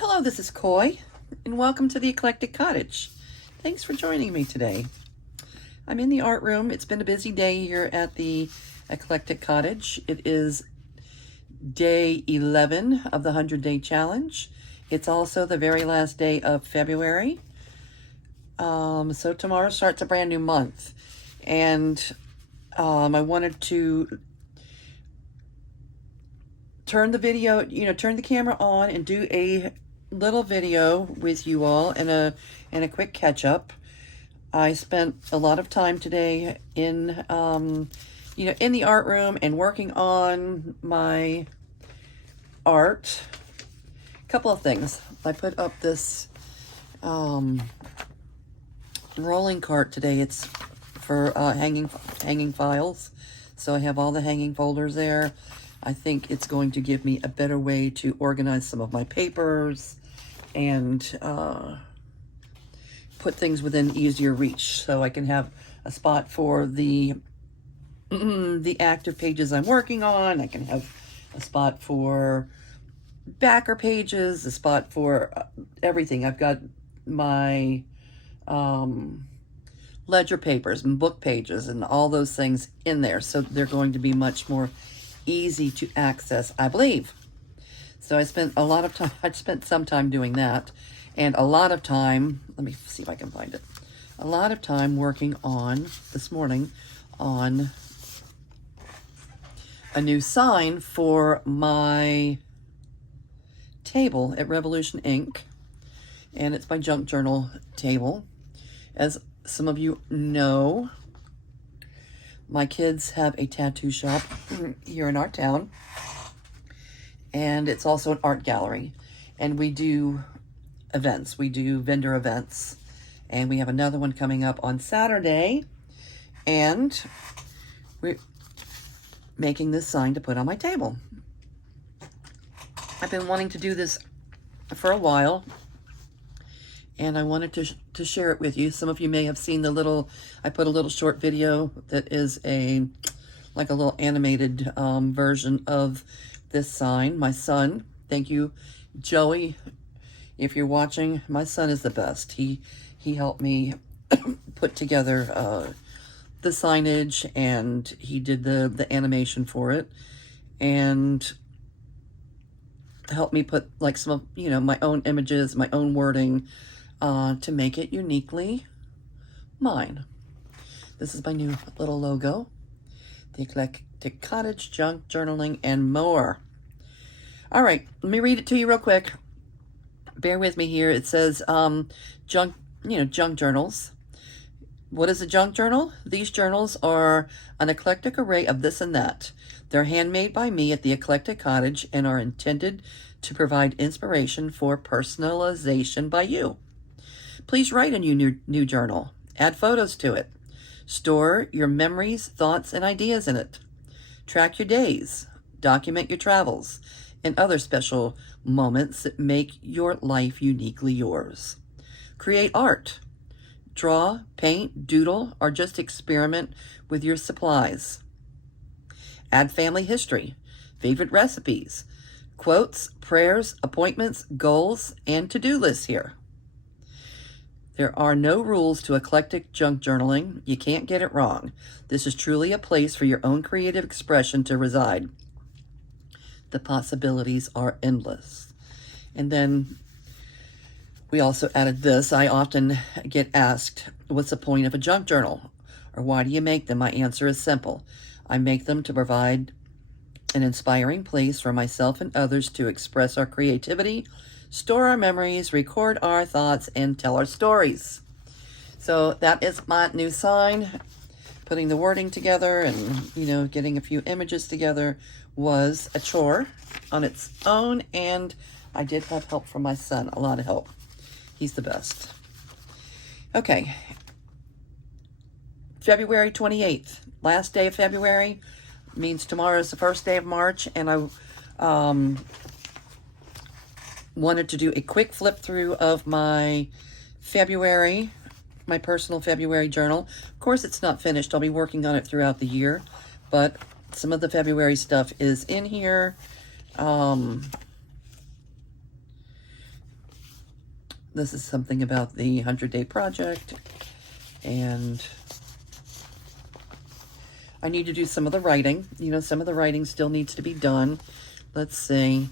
Hello, this is Coy, and welcome to the Eclectic Cottage. Thanks for joining me today. I'm in the art room. It's been a busy day here at the Eclectic Cottage. It is day 11 of the 100-day challenge. It's also the very last day of February. So tomorrow starts a brand new month. And I wanted to turn the camera on and do a little video with you all and a quick catch up. I spent a lot of time today in in the art room and working on my art. A couple of things. I put up this rolling cart today. It's for hanging files. So I have all the hanging folders there. I think it's going to give me a better way to organize some of my papers and put things within easier reach, so I can have a spot for the active pages I'm working on. I can have a spot for backer pages, a spot for everything. I've got my ledger papers and book pages and all those things in there, so they're going to be much more easy to access, I believe. So I spent a lot of time, I spent some time doing that, and a lot of time, let me see if I can find it, a lot of time working on, this morning, on a new sign for my table at Revolution Ink, and it's my junk journal table. As some of you know, my kids have a tattoo shop here in our town, and it's also an art gallery, and we do events. We do vendor events, and we have another one coming up on Saturday, and we're making this sign to put on my table. I've been wanting to do this for a while, and I wanted to share it with you. Some of you may have seen I put a little short video that is like a little animated version of this sign. My son, thank you, Joey, if you're watching, my son is the best. He helped me put together the signage, and he did the animation for it, and helped me put like some of my own images, my own wording, to make it uniquely mine. This is my new little logo, the Eclectic Cottage, Junk Journaling, and more. All right, let me read it to you real quick. Bear with me here. It says junk journals. What is a junk journal? These journals are an eclectic array of this and that. They're handmade by me at the Eclectic Cottage and are intended to provide inspiration for personalization by you. Please write a new journal. Add photos to it. Store your memories, thoughts, and ideas in it. Track your days. Document your travels and other special moments that make your life uniquely yours. Create art. Draw, paint, doodle, or just experiment with your supplies. Add family history, favorite recipes, quotes, prayers, appointments, goals, and to-do lists here. There are no rules to eclectic junk journaling. You can't get it wrong. This is truly a place for your own creative expression to reside. The possibilities are endless. And then we also added this. I often get asked, what's the point of a junk journal? Or why do you make them? My answer is simple. I make them to provide an inspiring place for myself and others to express our creativity, store our memories, record our thoughts, and tell our stories. So that is my new sign. Putting the wording together and, getting a few images together was a chore on its own, and I did have help from my son, a lot of help. He's the best. Okay. February 28th, last day of February, means tomorrow is the first day of March, and I wanted to do a quick flip through of my personal February journal. Of course, it's not finished. I'll be working on it throughout the year, but some of the February stuff is in here. This is something about the 100-day project, and I need to do some of the writing. You know, some of the writing still needs to be done. Let's see.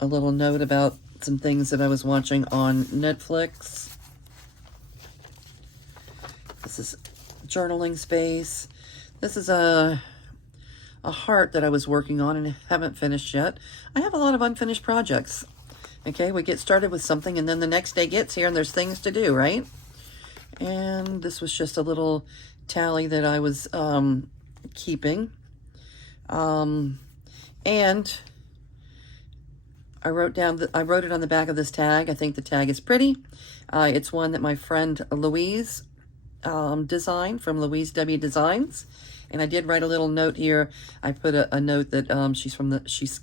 A little note about some things that I was watching on Netflix. This is journaling space. This is a heart that I was working on and haven't finished yet. I have a lot of unfinished projects. Okay, we get started with something and then the next day gets here and there's things to do, right? And this was just a little tally that I was keeping. And I wrote it on the back of this tag. I think the tag is pretty. It's one that my friend Louise designed from Louise W. Designs. And I did write a little note here. I put a note that she's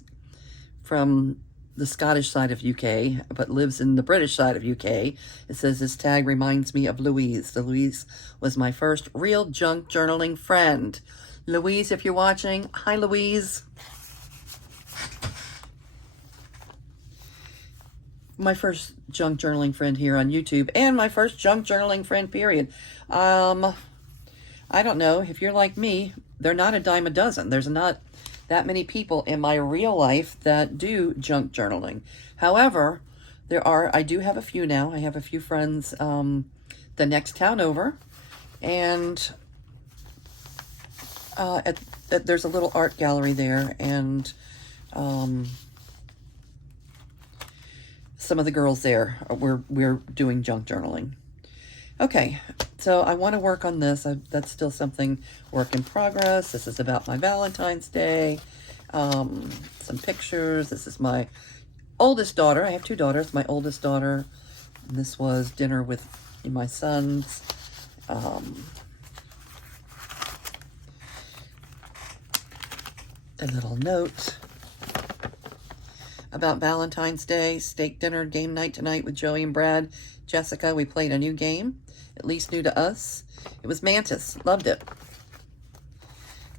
from the Scottish side of UK, but lives in the British side of UK. It says, this tag reminds me of Louise. The Louise was my first real junk journaling friend. Louise, if you're watching, hi Louise. My first junk journaling friend here on YouTube, and my first junk journaling friend, period. I don't know, if you're like me, they're not a dime a dozen. There's not that many people in my real life that do junk journaling. However, I do have a few now. I have a few friends the next town over, and there's a little art gallery there, and some of the girls there, we're doing junk journaling. Okay, so I want to work on this. That's still something work in progress. This is about my Valentine's Day. Some pictures. This is my oldest daughter. I have two daughters. My oldest daughter. This was dinner with my sons. A little note about Valentine's Day. Steak dinner, game night tonight with Joey and Brad. Jessica, we played a new game, at least new to us. It was Mantis. Loved it.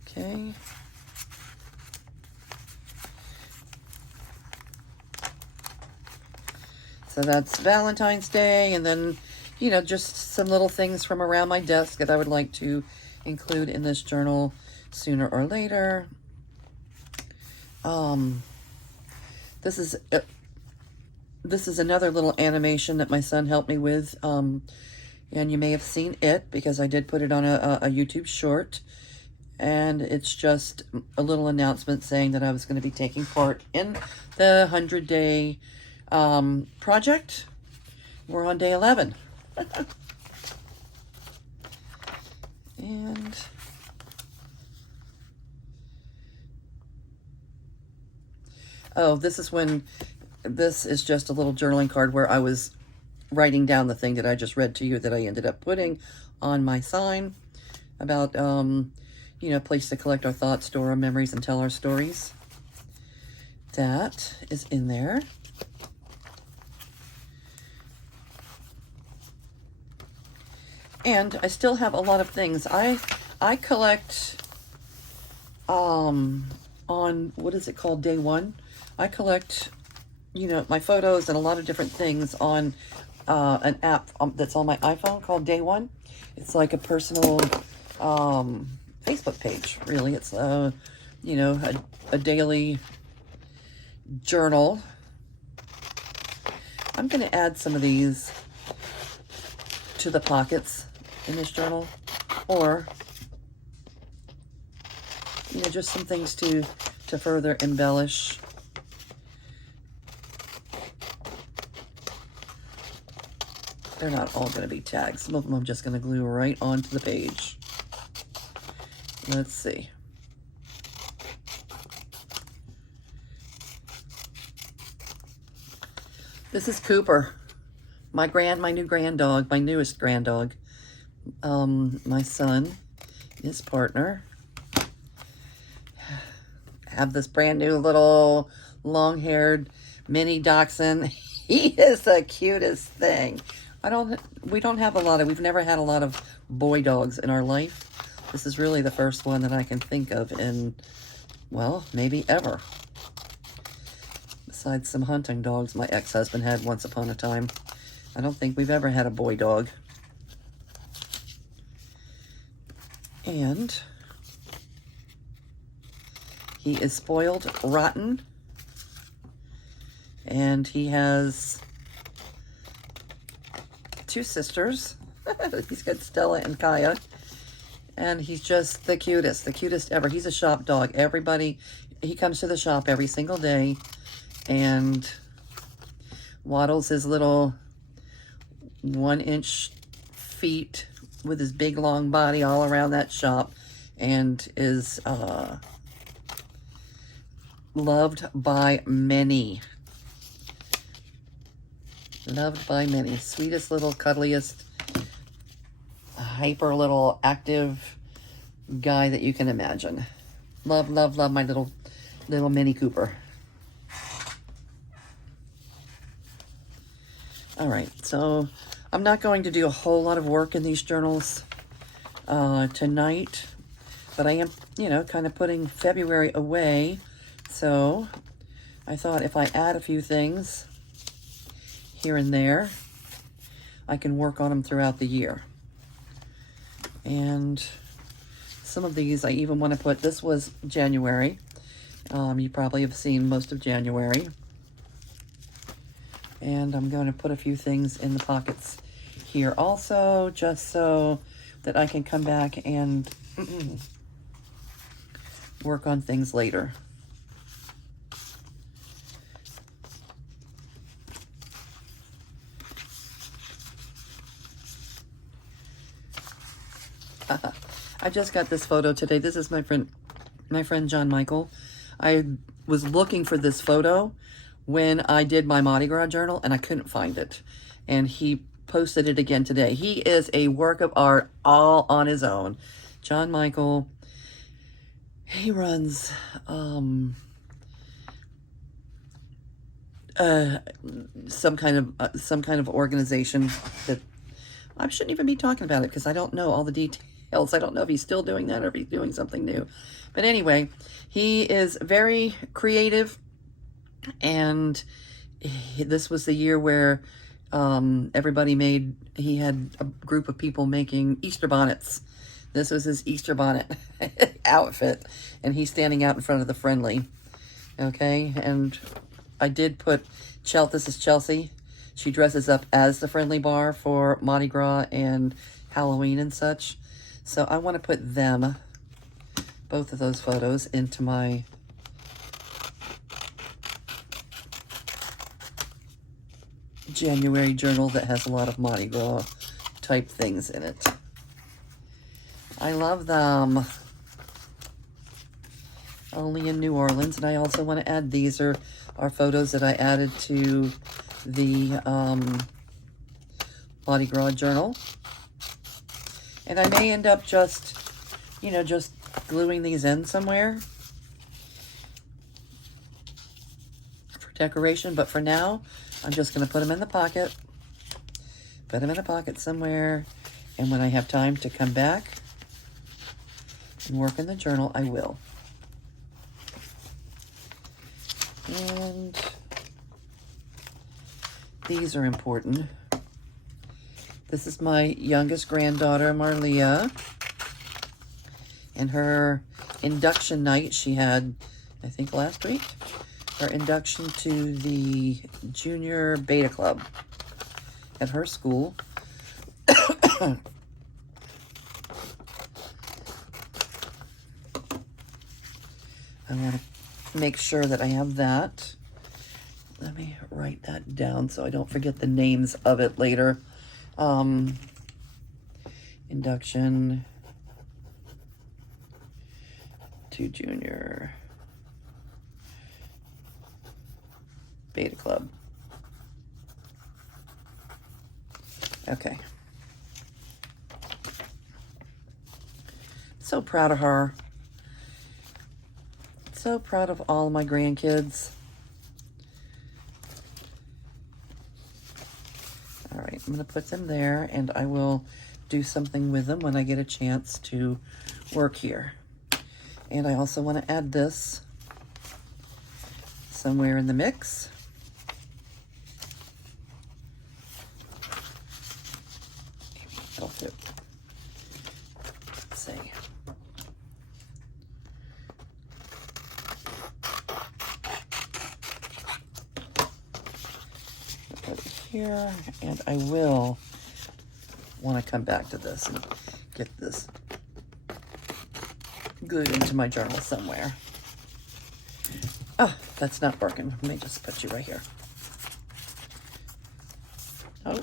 Okay. So that's Valentine's Day, and then, you know, just some little things from around my desk that I would like to include in this journal sooner or later. This is another little animation that my son helped me with, and you may have seen it because I did put it on a YouTube short, and it's just a little announcement saying that I was going to be taking part in the 100-day project. We're on day 11. And oh, this is just a little journaling card where I was writing down the thing that I just read to you that I ended up putting on my sign about, you know, place to collect our thoughts, store our memories, and tell our stories. That is in there. And I still have a lot of things. I collect, on, what is it called, day one? I collect, you know, my photos and a lot of different things on an app that's on my iPhone called Day One. It's like a personal Facebook page, really. It's, you know, a daily journal. I'm going to add some of these to the pockets in this journal, or, you know, just some things to further embellish. They're not all going to be tags. Some of them I'm just going to glue right onto the page. Let's see. This is Cooper, my new grand dog, my newest grand dog. My son, his partner, have this brand new little long-haired mini dachshund. He is the cutest thing. We've never had a lot of boy dogs in our life. This is really the first one that I can think of in, well, maybe ever. besides some hunting dogs my ex-husband had once upon a time. I don't think we've ever had a boy dog. And he is spoiled rotten. And he has 2 sisters. He's got Stella and Kaya. And he's just the cutest ever. He's a shop dog. Everybody, he comes to the shop every single day and waddles his little 1-inch feet with his big long body all around that shop, and is loved by many. Loved by many. Sweetest little, cuddliest, hyper little active guy that you can imagine. Love, love, love my little Mini Cooper. All right, so I'm not going to do a whole lot of work in these journals tonight, but I am, you know, kind of putting February away. So I thought if I add a few things here and there, I can work on them throughout the year. And some of these I even want to put, this was January. You probably have seen most of January. And I'm going to put a few things in the pockets here also, just so that I can come back and work on things later. I just got this photo today. This is my friend John Michael. I was looking for this photo when I did my Mardi Gras journal, and I couldn't find it. And he posted it again today. He is a work of art all on his own. John Michael, he runs some kind of organization that I shouldn't even be talking about it because I don't know all the details. I don't know if he's still doing that or if he's doing something new. But anyway, he is very creative, and this was the year where he had a group of people making Easter bonnets. This was his Easter bonnet outfit, and he's standing out in front of the Friendly. Okay, and I did put, this is Chelsea. She dresses up as the Friendly Bar for Mardi Gras and Halloween and such. So I want to put them, both of those photos, into my January journal that has a lot of Mardi Gras type things in it. I love them. Only in New Orleans. And I also want to add, these are photos that I added to the Mardi Gras journal. And I may end up just gluing these in somewhere for decoration. But for now, I'm just going to put them in the pocket. Put them in a pocket somewhere. And when I have time to come back and work in the journal, I will. And these are important. This is my youngest granddaughter, Marlia. And her induction night she had, I think, last week. Her induction to the Junior Beta Club at her school. I want to make sure that I have that. Let me write that down so I don't forget the names of it later. Induction to Junior Beta Club. Okay. So proud of her. So proud of all my grandkids. All right, I'm going to put them there, and I will do something with them when I get a chance to work here. And I also want to add this somewhere in the mix. here, and I will want to come back to this and get this glued into my journal somewhere. Oh, that's not working. Let me just put you right here. Oh.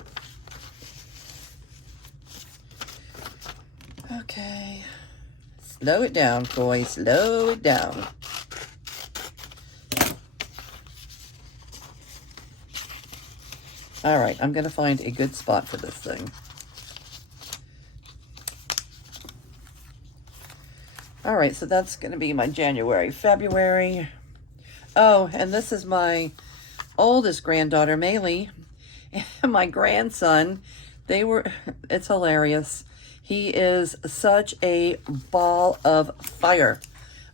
Okay. Slow it down, Coy. Slow it down. All right, I'm going to find a good spot for this thing. All right, so that's going to be my January, February. Oh, and this is my oldest granddaughter, Maylee, and my grandson. It's hilarious. He is such a ball of fire.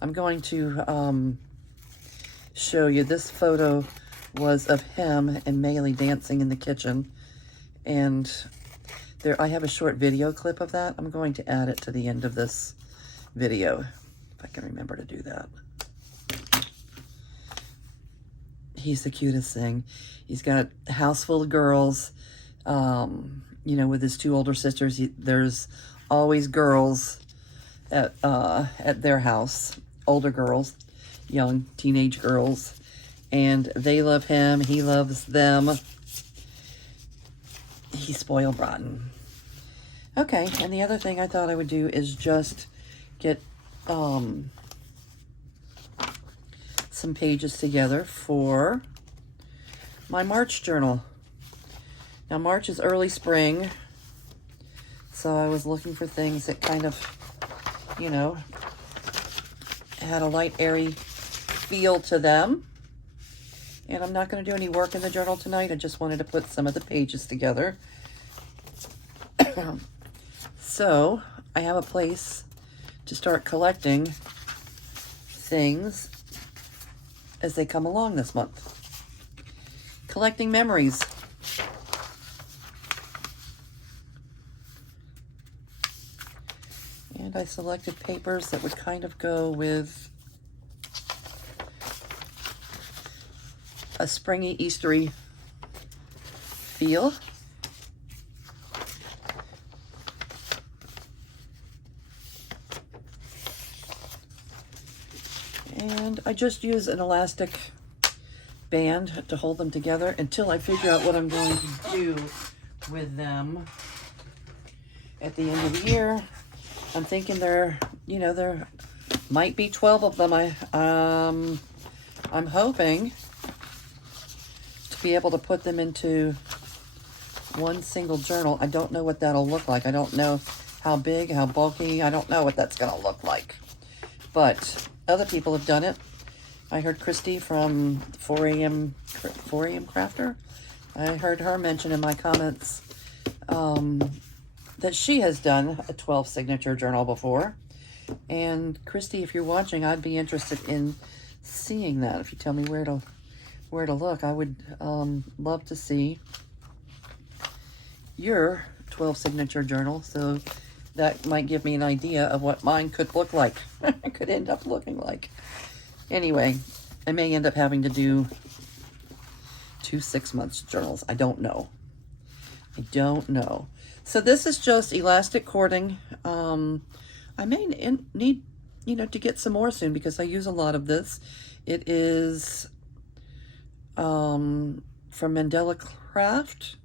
I'm going to show you. This photo was of him and Maylee dancing in the kitchen. And I have a short video clip of that. I'm going to add it to the end of this video, if I can remember to do that. He's the cutest thing. He's got a house full of girls. You know, with his two older sisters, there's always girls at their house, older girls, young teenage girls, and they love him. He loves them. He's spoiled rotten. Okay, and the other thing I thought I would do is just get some pages together for my March journal. Now, March is early spring, so I was looking for things that kind of, you know, had a light, airy feel to them. And I'm not going to do any work in the journal tonight. I just wanted to put some of the pages together. So, I have a place to start collecting things as they come along this month. Collecting memories. And I selected papers that would kind of go with a springy, Eastery feel. And I just use an elastic band to hold them together until I figure out what I'm going to do with them at the end of the year. I'm thinking there might be 12 of them. I'm hoping to be able to put them into one single journal. I don't know what that'll look like. I don't know how big, how bulky. I don't know what that's going to look like. But other people have done it. I heard Christy from 4 a.m. Crafter. I heard her mention in my comments that she has done a 12 signature journal before. And Christy, if you're watching, I'd be interested in seeing that. If you tell me where to look, I would love to see your 12 signature journal. So that might give me an idea of what mine could look like. Could end up looking like. Anyway, I may end up having to do 2 6-month journals. I don't know. So this is just elastic cording. I may need, to get some more soon because I use a lot of this. It is from Mandala Craft.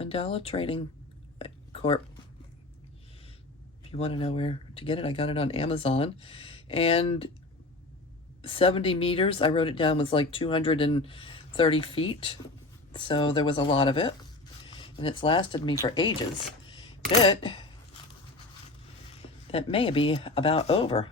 Mandala Trading Corp. If you want to know where to get it, I got it on Amazon. And 70 meters, I wrote it down, was like 230 feet. So there was a lot of it. And it's lasted me for ages. But that may be about over.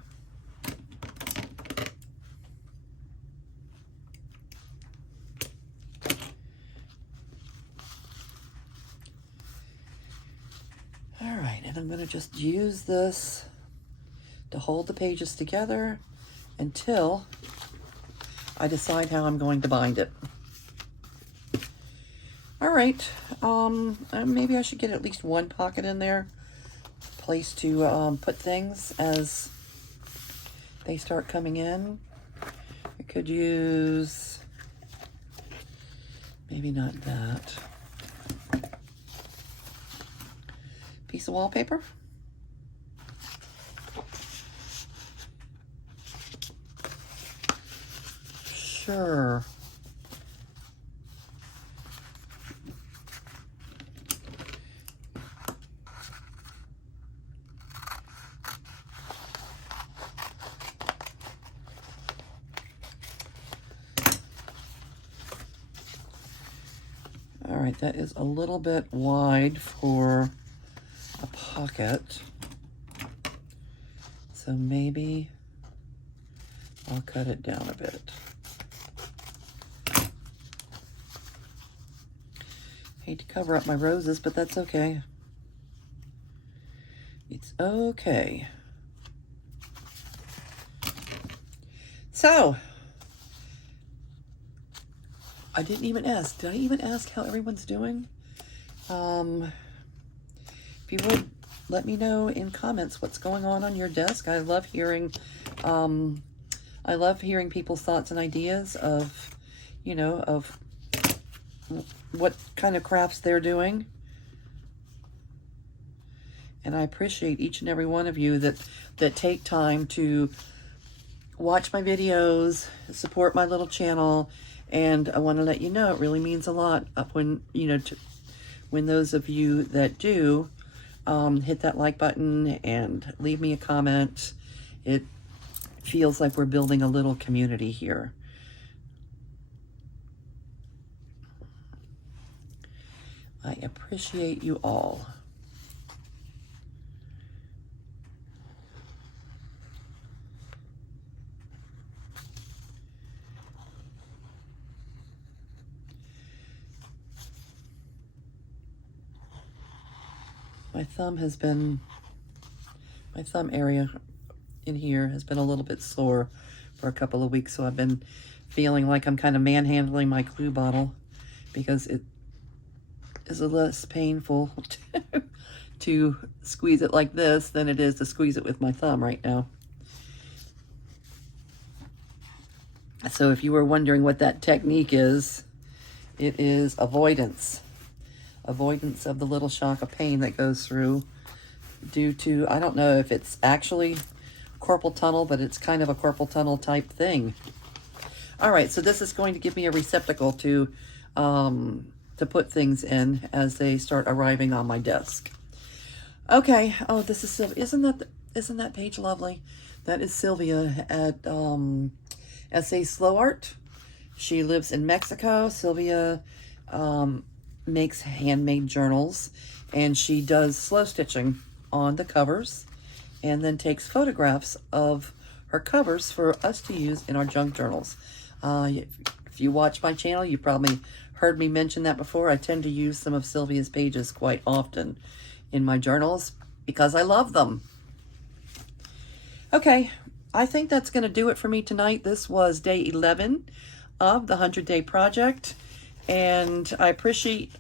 All right, and I'm going to just use this to hold the pages together until I decide how I'm going to bind it. All right, maybe I should get at least one pocket in there, place to put things as they start coming in. I could use Maybe not that. Piece of wallpaper. Sure. All right, that is a little bit wide for a pocket. So maybe I'll cut it down a bit. Hate to cover up my roses, but that's okay. It's okay. So, I didn't even ask. Did I even ask how everyone's doing? If you would, let me know in comments what's going on your desk. I love hearing people's thoughts and ideas of, you know, of what kind of crafts they're doing. And I appreciate each and every one of you that take time to watch my videos, support my little channel. And I want to let you know it really means a lot when, you know, when those of you that do hit that like button and leave me a comment. It feels like we're building a little community here. I appreciate you all. My thumb area in here has been a little bit sore for a couple of weeks, so I've been feeling like I'm kind of manhandling my glue bottle because it is less painful to squeeze it like this than it is to squeeze it with my thumb right now. So if you were wondering what that technique is, it is avoidance. Avoidance of the little shock of pain that goes through due to, I don't know if it's actually carpal tunnel, but it's kind of a carpal tunnel type thing. All right, so this is going to give me a receptacle to put things in as they start arriving on my desk. Okay, oh, this is Sylvia. Isn't that page lovely? That is Sylvia at SA Slow Art. She lives in Mexico. Sylvia makes handmade journals, and she does slow stitching on the covers and then takes photographs of her covers for us to use in our junk journals. If you watch my channel, you probably heard me mention that before. I tend to use some of Sylvia's pages quite often in my journals because I love them. Okay, I think that's going to do it for me tonight. This was day 11 of the 100-Day Project, and I appreciate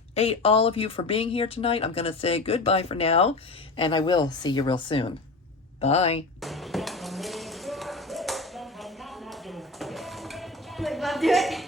all of you for being here tonight. I'm going to say goodbye for now, and I will see you real soon. Bye. Do it.